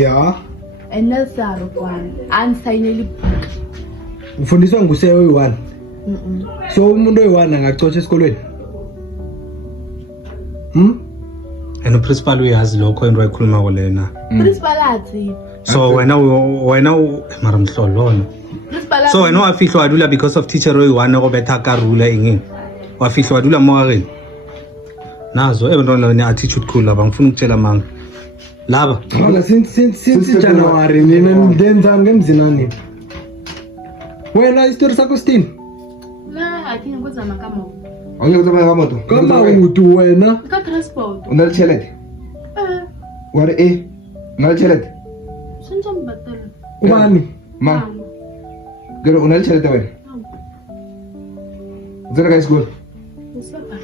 ya eNelsaro kwana anisayineli book ufundiswa nguseyo oyi-1 so umuntu oyi-1 angacotha esikolweni and uprincipal uyazi lokho into ayikhuluma lena principal athi so wena mara mhlolona principal so wena wafihlwa wadula because of teacher oyi-1 obetha karula engini wafihlwa wadula mawakeni nazo ebantwana ne-attitude khulu laba ngifuna ukutshela manga laba since January nina ndenzani ngemzinani wena isitori sakho sithini na athini kuzama kama Onge kuzama kamoto. kama utu wena ka transport Unal chelet. Ware unal chelet. sinjam batal ubani Ma. Gero unal chelet wena. Zara ka school. usapa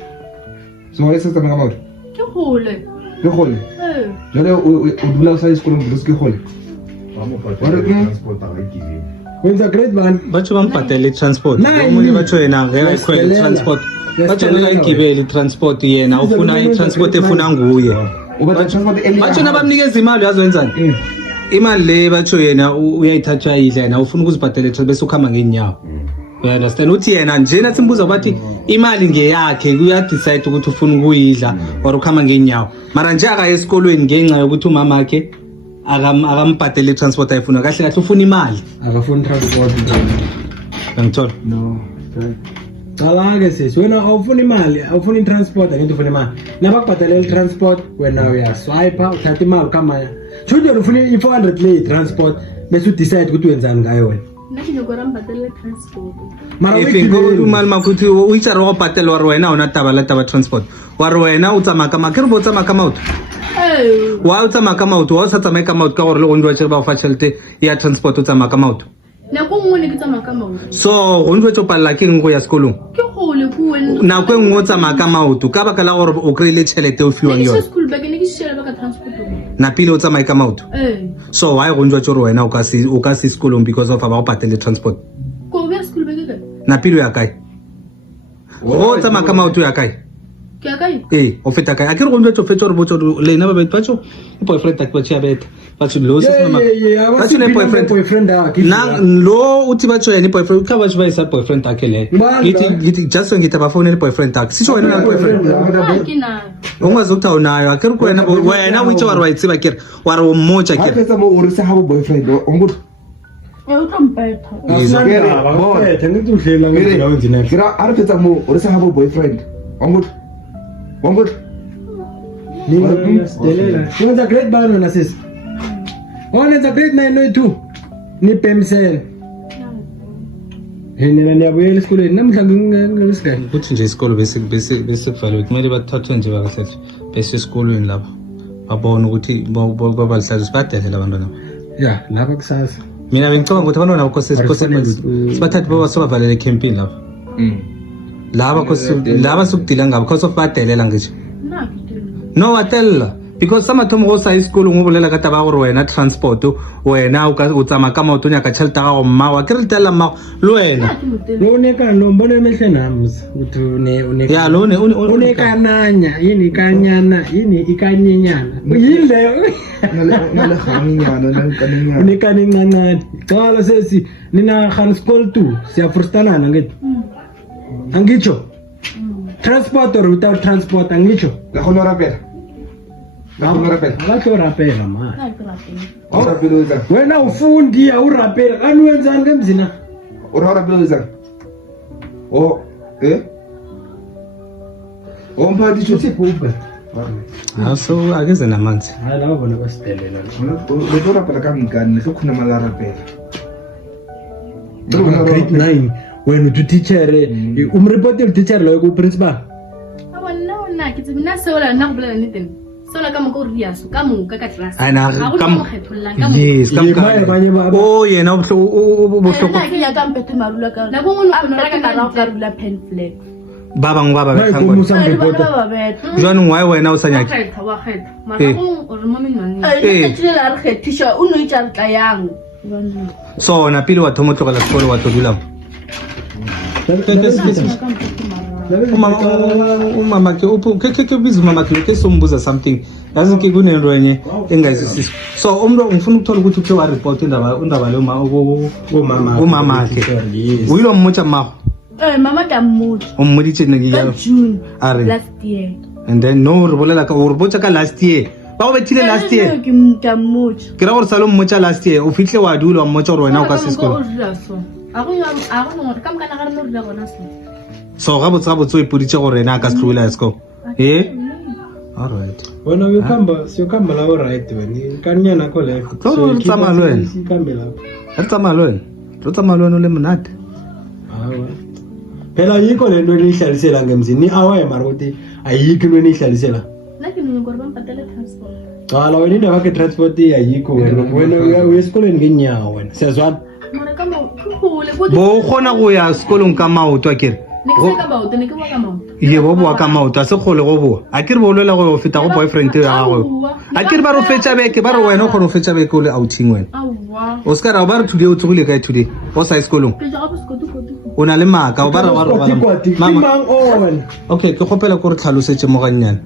So wale sasa kama kamoto. ke hole Ke khole. Jale udula sa school mbus ke khole. wenza grade 1 batsho bambhadele i-transport Nine. omunye batsho yena ngeke ayikhwele Yasicelela. i-transport batsho Yasicelela ngeke ayigibele i-transport yena ufuna i-transport efuna nguye Ubata transport eli. batsho nabamnikeza imali yazowenzani imali le batsho yena uyayithatha ayidla yena ufuna ukuzibhadela i-transport bese ukuhamba ngeenyawo uyaunderstand uthi yena njena simbuza bathi imali ngeyakhe kuyadecide ukuthi ufuna ukuyidla or ukuhamba ngeenyawo mara nje akaye esikolweni ngenxa yokuthi umama akhe akambhadele i-transport ayifuna kahle kahle ufuna imali akafuni transport ngithola no cala-ke sisi wena awufuni imali awufuni i-transport angithi ufuna imali nabakubhadalela i-transport wena uyaswipa uthatha imali ukamaya shuthi wena ufuna i-400 le i-transport bese udecide ukuthi wenzani ngayo wena nathi nyokora batal transport mara imali makuthi o itse re go patela wa re wena ona taba la taba transport wa re wena o tsamaya ka makere bo tsamaya ka maoto wa o tsamaya ka maoto wa o sa tsamaya ka maoto ka gore le gontsi wa tšhere ba go fa tšhelete ya transport o tsamaya ka maoto nako nngwe ne ke tsamaya ka maoto so gontsi wa tse o palela ke eng go ya sekolong ke hole ku wena nako e nngwe o tsamaya ka maoto ka baka la gore o kry-ile tšhelete o fiwang ke yone school bag ne ke shela ba ka transport na pele o tsamaye ka maoto so why gontsi wa tse gore wena o ka se sekolong because of a ba go patele transport ko be school bag ke na pele o ya kae o tsamaya ka maoto o ya kae ke akae o feta kae a ke re gontsi wa tse o fetsa gore botsa gore lena ba batho i-boyfriend ake batho ya beta batho lo batho le boyfriend lo uthi batho yena i-boyfriend ka batho ba isa boyfriend akhe leyo ngithi just so ngithi abafonele i-boyfriend akhe sisho wena na-boyfriend ke na ungazi ukuthi awunayo akhe re wena o itse wa re wa itseba kere wa re o mmoja Ha kere fetsa mo o re se ha bo boyfriend onguthi. o tlompetha ngithi uhlela ngendlela wenzina Kira ha re fetsa mo o re se ha bo boyfriend onguthi. Onguthi. wenza grade 1 wena sisi wenza grade 9 no-2 nipemsele nina niyabuyela esikolweni namhla ngesigani ukuthi nje isikolo bese kuvaliwe kumele bathathwe nje bakahle bese esikolweni lapho babone ukuthi babalihlazo sibadelela abantwana ya lapha kusasa mina bengicabanga ukuthi abantwana bakho sibathathe babasobavalele ekhempini lapho laba sukudila ngabo because of badelela ngisho no watella because samathomo go sa isikolo ngo bolela ka taba gore wena transport wena o tsamaya ka maoto nyaka tšhelete ga go mmawa ke re letella mmago le wena uneka nombona emehle namsa ukuthi ya lo unekananya yini ikanyana yini ikanyenyana yini leyo Nale khaminyana nale kaninyana. unekani ncancane cala sesi nina khani school 2 siyafrustanana ngithi angitsho transport or without transport angitsho La khona rapela. La khona rapela. akakho rapela ma O rapela uza. wena ufundi awurapela kanti wenzani ngemzina O rapela uza. O O mphathi chuthi phupha. so akeze namanzi hayi laba bona basidelela Lo rapela ka mngani se khona mala rapela. grade 9 wena uthi teacher umreport teacher loyo ku principal awona ona ke tsebina seola nna go bolela nnete seola ka moka o riaso ka moka ka class Ana ka mo kgethollang ka mo yes o yena o bohloko nna ke ya ka mpethe marula ka nako nngwe le kgona reka ka ka rula pen flag ba bangwe ba ba Ba betlang ikomosa report ba betha jwanong why wena o sa nyake wa kgetha mara o re mo menwaneng Eh. ke tsile la re kgethisha o no itsa tla yang so na pele wa thomo tlogela sekolo wa tlodulang umama ke ke biza umama ke sombuza something yazi ke kunento enye engayizisisa so umuntu ngifuna ukuthola ukuthi ukhe wa report indaba lo umama ke uyilo mmoja maho mama ka mmotsa ummoditse nne ke June are last year and then no re bolela ka o re botsa ka last year ba go betile last year ke mmotsa ke ra gore salo mmoja last year o fihle wa dula wa mmoja gore wena o ka se sekolo a go no ka mka na ga re no dira bona so ga botsa o ipoditse gore ena ka sekolo sko all right wena uyokamba la right wena kanyana ko le so tsama lo wena re tsama lo le monate phela yikho lento elihlalisela ngemzini awaye mara ukuthi ayikho into elihlalisela nake no ngore ba mpatela transport qala wena indaba ke transport ayikho wena uya esikolweni ngenyawo wena siyazwana mara kama khule bo bo khona go ya sekolong ka maoto akere ne ke ka baoto ne ke wa ka maoto ye bo boa ka maoto a se kgole go boa a ke re bolela go feta go boyfriend ya gago a ke re ba re fetša beke ba re wena o kgone go fetša beke o le outing wena o ska ra ba re today o tsogile kae today o sa sekolong o na le maaka o ba re mama okay ke gopela go re tlhalosetse mo gannyana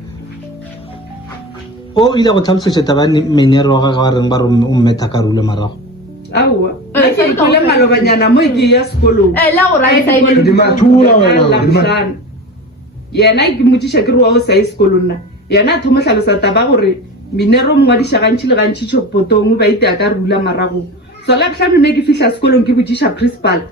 o ile go tlhalosetse taba menyero ga ga reng ba re o mmeta ka rule marago awa ke ikole malobanyana mo ke ya sekolong la go ra e di mathula wena yena ke motisha ke ruwa o sa sekolong na yena thomo hlalosa taba gore minero mngwadisha gantši le gantši tšhopotong ba ite a ka rula marago so la tlhano ne ke fihla sekolong ke botsisha principal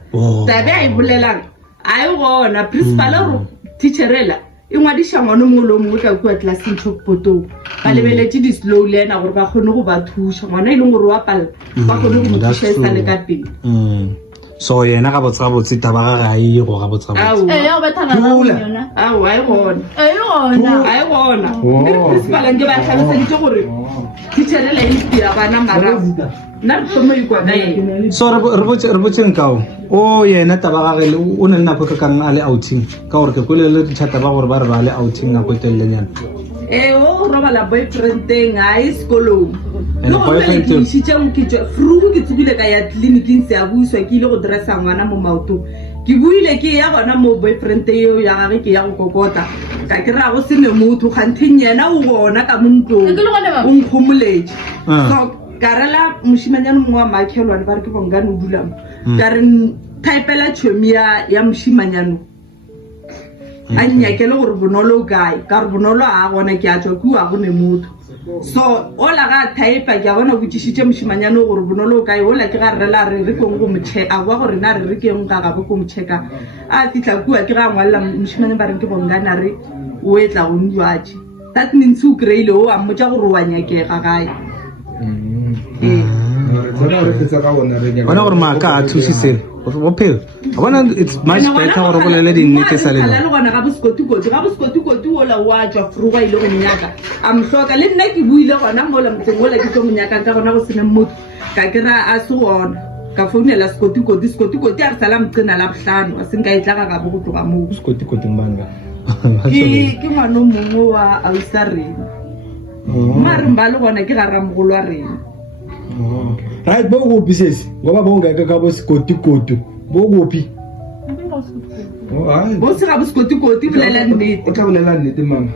tabe a e bolelang a e gona principal o teacherela e ngwadisha ngwana mongwe le mongwe ka kua classeng tšhopotong ba lebeletse di-slow learner gore ba kgone go ba thuša ngwana e leng gore wa palla ba kgone go mo thuša e sa le ka pele so yena ga botse taba ga ga e go ga botse ya ba thana yona awa a e gona yona a e gona ke principal nke ba tlhaloseditse gore teacherela e tira bana marago nna re thoma ikwa ka ene so re botseng kao o yena taba ga gele o ne nna phoka kang a le outing ka gore ke kwelele ditšhata ba gore ba re ba le outing nako e telelenyana o robala boyfriendeng a e sekolong And le gore boyfriend ke išitšeng ke tswa frugu ke tsogile ka ya tleliniking se a buiswa ke ile go dressa ngwana mo maotong ke buile ke ya gona mo boyfriend eo ya gage ke ya go kokota ka ke ra go se ne motho kgantheng yena o gona ka mo ntlong o nkgomoletse so ka rela moshimanyane mongwe wa makhelwane ba re ke bonkane o dulamo ka re typela tšhomi ya moshimanyano a nnyakele gore bonolo o kae ka re bonolo a gona ke a tswa ke wa gone motho so ola ga type ke a bona botsišitše moshimanyane gore bonolo o kae ola ke ga rela re keng go mocheka a bua gore na re keng ga gabe ko mocheka a fitla kua ke ga ngwalela moshimanyane ba reng ke bonkana re o etla go nduatše that means o kry-ile o a mmotsa gore wa nyakega gae bona gore maaka a thusiseng bophelo a bona it's much better gore bolele dinnete sa lelo le gona ga bosekoti ola wa tswa fruga ile go nyaka a mhloka le nna ke buile gona mola motseng ola ke tlo monyaka ka gona go sene motho ka ke ra a se gona ka founela sekoti a re sala mqina la bohlano a senka e tlaga gabe go tloga moo sekoti mbanga ke ngwana o mongwe wa ausa rena mare mba le gona ke ga ramogolo wa rena right bo kuphi sesi ngoba bongeke ka bo sikoti bo kuphi bo se ga bo sekoti bolela nnete o tla bolela nnete mama